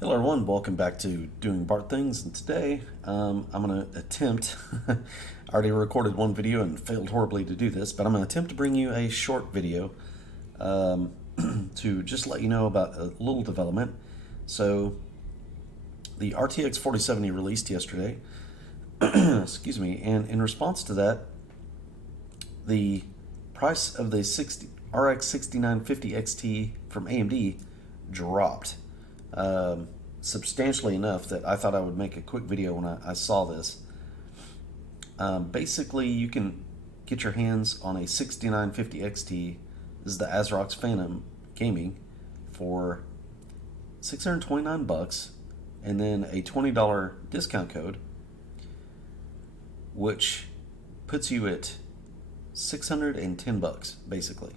Hello everyone, welcome back to Doing Bart Things, and today I'm going to attempt, I already recorded one video and failed horribly to do this, but I'm going to attempt to bring you a short video um, to just let you know about a little development. So the RTX 4070 released yesterday, excuse me, and in response to that, the price of the RX 6950 XT from AMD dropped substantially enough that I thought I would make a quick video when I saw this. Basically, you can get your hands on a 6950 XT. This is the Asrock's Phantom Gaming for 629 bucks, and then a $20 discount code, which puts you at 610 bucks basically.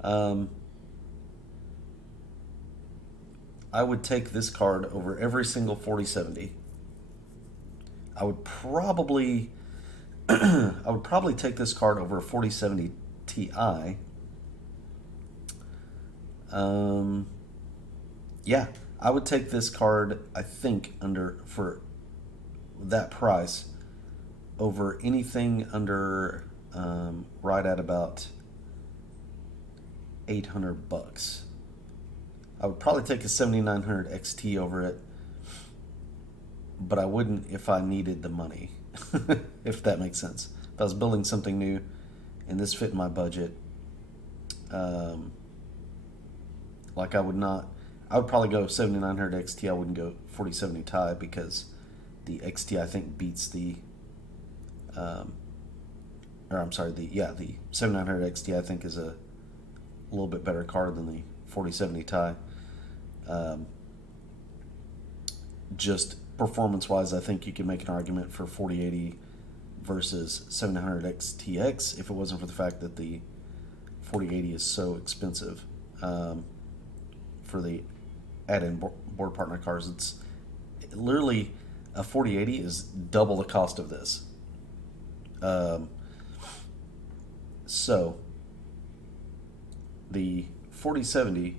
Um, I would take this card over every single 4070. I would probably I would probably take this card over a 4070 Ti. Um, yeah, I would take this card, I think, under for that price over anything under right at about 800 bucks. I would probably take a 7900 XT over it, but I wouldn't if I needed the money, if that makes sense. If I was building something new and this fit my budget, um, like I would probably go 7900 XT. I wouldn't go 4070 Ti because the XT I think beats um, or I'm sorry, the 7900 XT I think is a little bit better card than the 4070 Ti. Um, just performance wise, I think you could make an argument for 4080 versus 700 XTX if it wasn't for the fact that the 4080 is so expensive for the add-in board partner cards. It's literally a 4080 is double the cost of this. Um, so the 4070,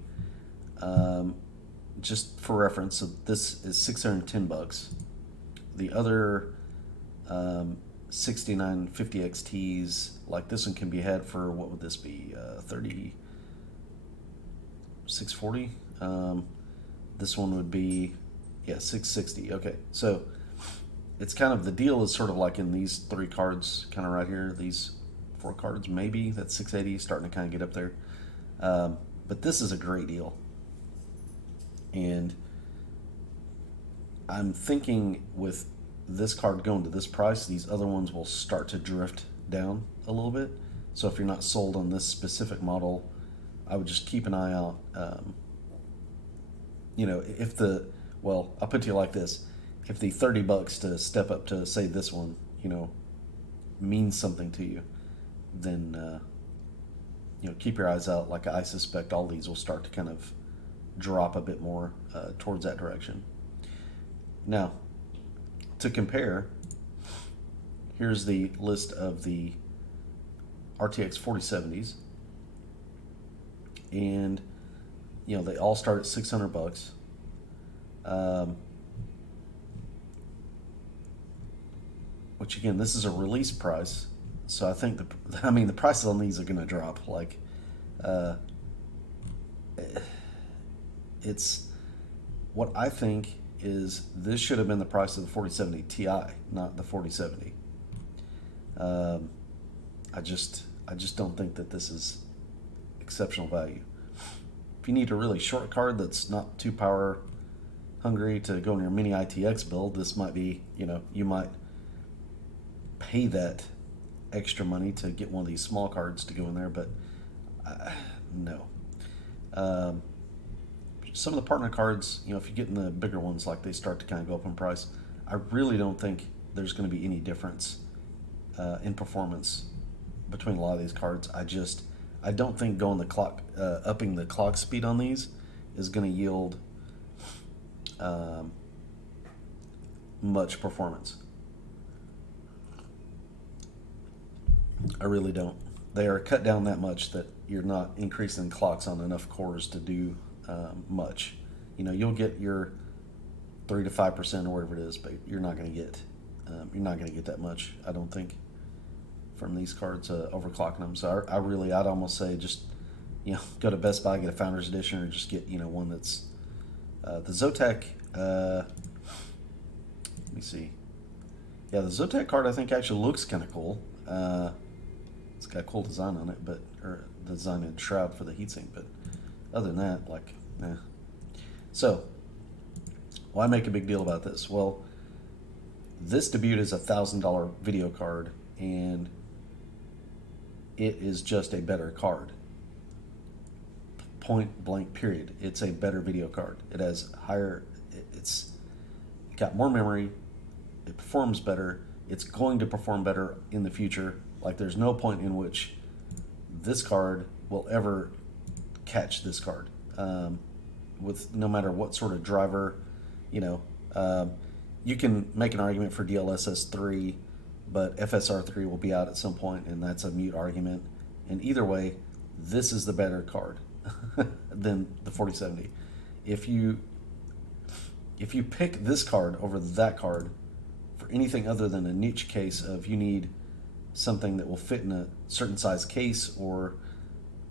just for reference, so this is 610 bucks. The other 6950 XTs, like this one, can be had for, what would this be, 3640. This one would be, yeah, 660. Okay, so it's kind of, the deal is sort of like in these three cards, kind of right here, these four cards, maybe that's 680, starting to kind of get up there. But this is a great deal. And I'm thinking with this card going to this price, these other ones will start to drift down a little bit. So if you're not sold on this specific model, I would just keep an eye out. If I'll put to you like this: if the 30 bucks to step up to say this one, means something to you, then keep your eyes out. Like I suspect all these will start to kind of drop a bit more towards that direction. Now, to compare, here's the list of the RTX 4070s, and they all start at 600 bucks. Which again, this is a release price, so I think the prices on these are going to drop. Like, it's what I think is this should have been the price of the 4070 Ti, not the 4070. I just don't think that this is exceptional value. If you need a really short card that's not too power hungry to go in your mini ITX build, this might be, you might pay that extra money to get one of these small cards to go in there, but no. Some of the partner cards, if you get in the bigger ones, like they start to kind of go up in price, I really don't think there's going to be any difference in performance between a lot of these cards. I don't think going upping the clock speed on these is going to yield much performance. I really don't. They are cut down that much that you're not increasing clocks on enough cores to do much. you'll get your 3 to 5% or whatever it is, but you're not going to get that much, I don't think, from these cards overclocking them. So I'd almost say just go to Best Buy, get a Founders Edition, or just get one that's the Zotac. Let me see. Yeah, the Zotac card I think actually looks kind of cool. It's got a cool design on it, or the design in shroud for the heatsink. But other than that, like, nah. So, why make a big deal about this? Well, this debuted as $1,000 video card, and it is just a better card. Point blank, period. It's a better video card. It has higher. It's got more memory. It performs better. It's going to perform better in the future. Like, there's no point in which this card will ever catch this card. With no matter what sort of driver, you can make an argument for DLSS 3, but FSR 3 will be out at some point, and that's a mute argument. And either way, this is the better card than the 4070. If you pick this card over that card for anything other than a niche case of you need something that will fit in a certain size case, or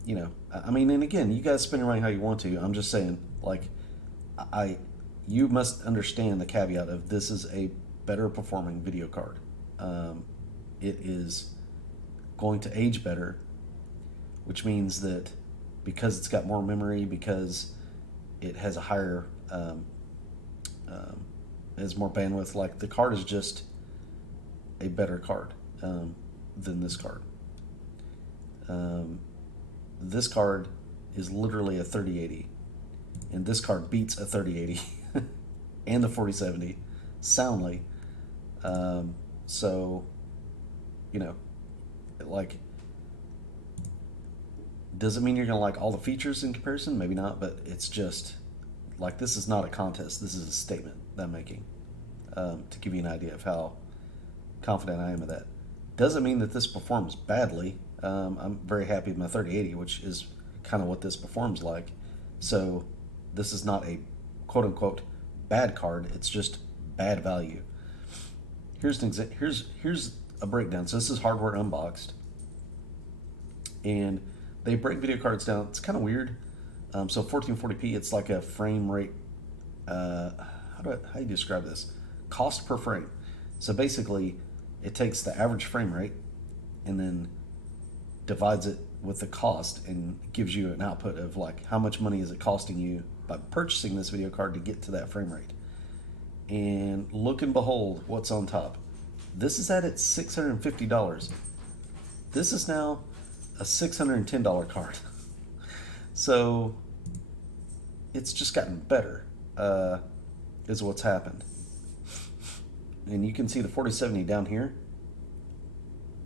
and again, you guys spend your money how you want to. I'm just saying, like, you must understand the caveat of this is a better performing video card. It is going to age better, which means that because it's got more memory, because it has a higher, has more bandwidth, like, the card is just a better card than this card. This card is literally a 3080, and this card beats a 3080 and the 4070 soundly. So, like, does it mean you're going to like all the features in comparison? Maybe not, but it's just, like, this is not a contest. This is a statement that I'm making to give you an idea of how confident I am of that. Doesn't mean that this performs badly. I'm very happy with my 3080, which is kind of what this performs like. So this is not a quote-unquote bad card. It's just bad value. Here's a breakdown. So this is hardware unboxed, and they break video cards down. It's kind of weird. So 1440p, it's like a frame rate. How do you describe this? Cost per frame. So basically, it takes the average frame rate and then divides it with the cost and gives you an output of, like, how much money is it costing you by purchasing this video card to get to that frame rate. And look and behold what's on top. This is at its $650. This is now a $610 card. So it's just gotten better, is what's happened. And you can see the 4070 down here.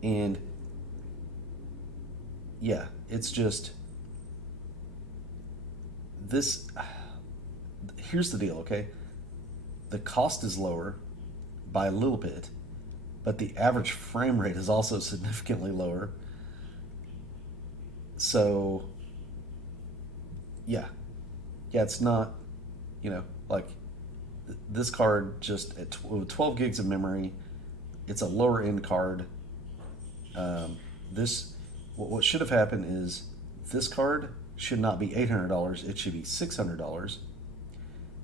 And yeah, it's just this. Here's the deal, okay? The cost is lower by a little bit, but the average frame rate is also significantly lower. So yeah, it's not, like, this card just at 12 gigs of memory. It's a lower end card. What should have happened is this card should not be $800. It should be $600,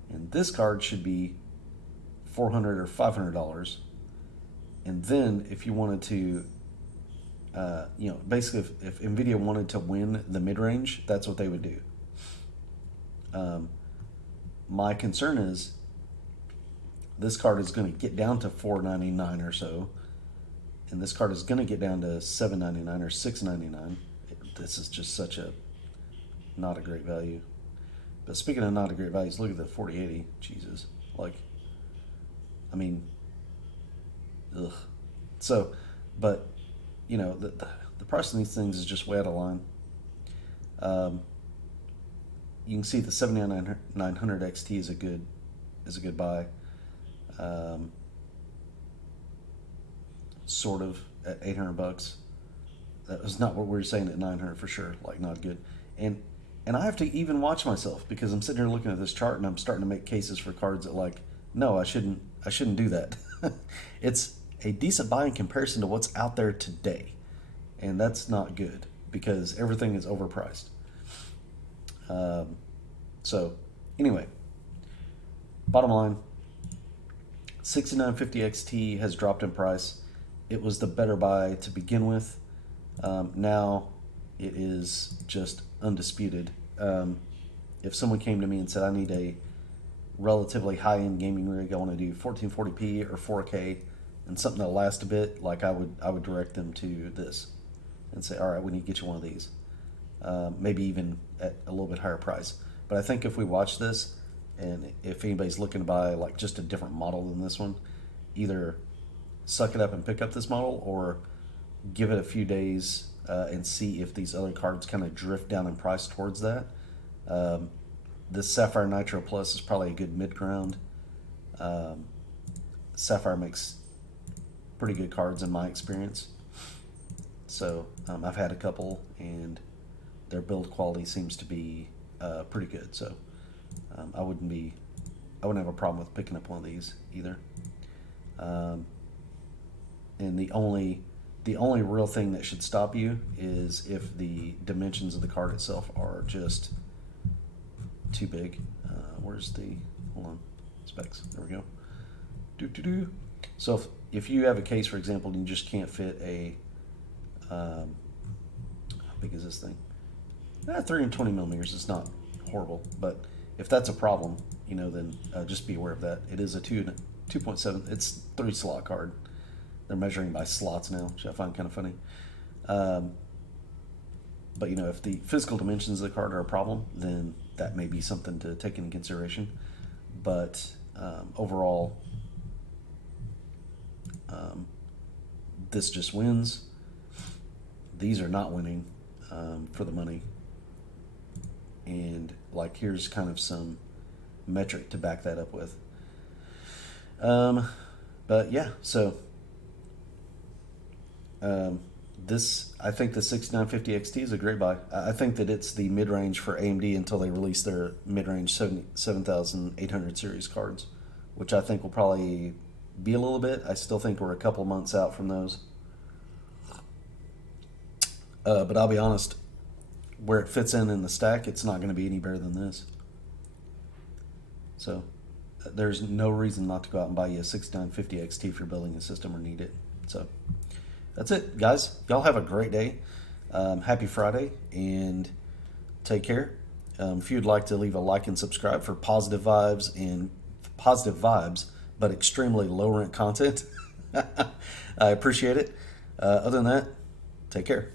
and this card should be $400 or $500. And then if you wanted to, basically if NVIDIA wanted to win the mid-range, that's what they would do. My concern is this card is going to get down to $499 or so, and this card is going to get down to $799 or $699. This is just such a not a great value. But speaking of not a great values, look at the 4080. Jesus, like, I mean, ugh. So, but the price of these things is just way out of line. You can see the 7900 XT is a good buy. Sort of at $800. That was not what we were saying at $900 for sure. Like, not good. And And I have to even watch myself because I'm sitting here looking at this chart and I'm starting to make cases for cards that like, no, I shouldn't do that. It's a decent buy in comparison to what's out there today. And that's not good because everything is overpriced. So anyway, bottom line, 6950 XT has dropped in price. It was the better buy to begin with. Now it is just undisputed. If someone came to me and said, I need a relatively high-end gaming rig, I want to do 1440p or 4K and something that'll last a bit, like I would direct them to this and say, all right, we need to get you one of these. Maybe even at a little bit higher price. But I think if we watch this, and if anybody's looking to buy like just a different model than this one, either suck it up and pick up this model, or give it a few days and see if these other cards kind of drift down in price towards that. This Sapphire Nitro Plus is probably a good mid-ground. Sapphire makes pretty good cards in my experience. So I've had a couple, and their build quality seems to be pretty good. So I wouldn't have a problem with picking up one of these either. And the only real thing that should stop you is if the dimensions of the card itself are just too big. Where's the, hold on, specs? There we go. So if you have a case, for example, and you just can't fit a, how big is this thing? 320 millimeters. It's not horrible, but if that's a problem, then just be aware of that. It is a 2.7. It's 3 slot card. They're measuring by slots now, which I find kind of funny. But if the physical dimensions of the card are a problem, then that may be something to take into consideration. But overall, this just wins. These are not winning for the money. And here's kind of some metric to back that up with. But yeah, so I think the 6950 XT is a great buy. I think that it's the mid-range for AMD until they release their mid-range 7800 series cards, which I think will probably be a little bit. I still think we're a couple months out from those. But I'll be honest, where it fits in the stack, it's not going to be any better than this. So there's no reason not to go out and buy you a 6950 XT if you're building a system or need it. So that's it, guys. Y'all have a great day. Happy Friday, and take care. If you'd like to leave a like and subscribe for positive vibes, but extremely low rent content, I appreciate it. Other than that, take care.